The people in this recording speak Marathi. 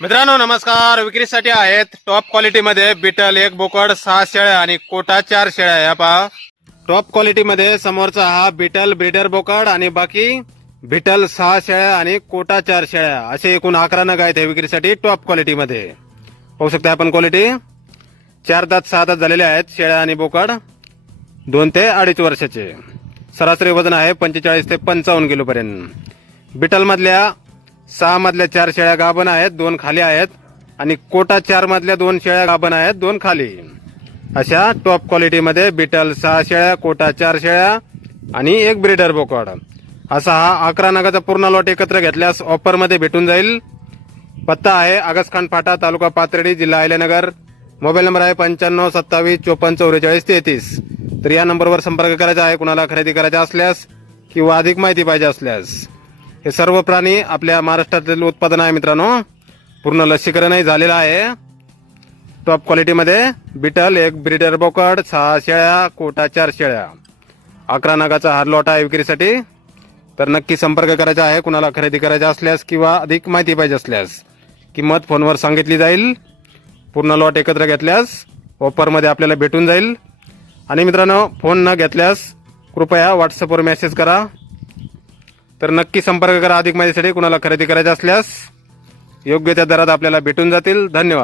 मित्रांनो नमस्कार. विक्रीसाठी आहेत टॉप क्वालिटीमध्ये बिटल एक बोकड सहा शेळ्या आणि कोटा चार शेळ्या या पहा. टॉप क्वालिटीमध्ये समोरचा हा बिटल ब्रिडर बोकड आणि बाकी बिटल सहा शेळ्या आणि कोटा चार शेळ्या. असे एकूण अकरा नग आहेत हे विक्रीसाठी टॉप क्वालिटीमध्ये पाहू शकता आपण क्वालिटी चार दात सहा दात झालेले आहेत शेळ्या आणि बोकड. दोन ते अडीच वर्षाचे. सरासरी वजन आहे पंचेचाळीस ते पंचावन्न किलोपर्यंत. बिटलमधल्या सहा मधल्या चार शेळ्या गाभण आहेत दोन खाली आहेत आणि कोटा चार मधल्या दोन शेळ्या गाभण आहेत दोन खाली. अशा टॉप क्वालिटीमध्ये बिटल सहा शेळ्या कोटा चार शेळ्या आणि एक ब्रिडर बोकड. असा हा अकरा नगाचा पूर्ण लॉट एकत्र घेतल्यास ऑफरमध्ये भेटून जाईल. पत्ता आहे आगसखान फाटा तालुका पाथर्डी जिल्हा अहिल्यानगर. मोबाईल नंबर आहे पंच्याण्णव सत्तावीस चोपन्न चौवेचाळीस तेहतीस. तर या नंबरवर संपर्क करायचा आहे कुणाला खरेदी करायचा असल्यास किंवा अधिक माहिती पाहिजे असल्यास. हे सर्व प्राणी आपल्या महाराष्ट्रातील उत्पादन आहे मित्रांनो. पूर्ण लसीकरणही झालेलं आहे. टॉप क्वालिटीमध्ये बिटल एक ब्रिडर बोकड सहा शेळ्या कोटा चार शेळ्या. अकरा नागाचा हार लॉट आहे विक्रीसाठी. तर नक्की संपर्क करायचा आहे. कुणाला खरेदी करायचा असल्यास किंवा अधिक माहिती पाहिजे असल्यास किंमत फोनवर सांगितली जाईल. पूर्ण लॉट एकत्र घेतल्यास ऑफरमध्ये आपल्याला भेटून जाईल. आणि मित्रांनो फोन न घेतल्यास कृपया व्हॉट्सअपवर मेसेज करा. तर नक्की संपर्क करा अधिक माहितीसाठी. कुणाला खरेदी करायचा असल्यास योग्य त्या दरात आपल्याला भेटून जातील. धन्यवाद.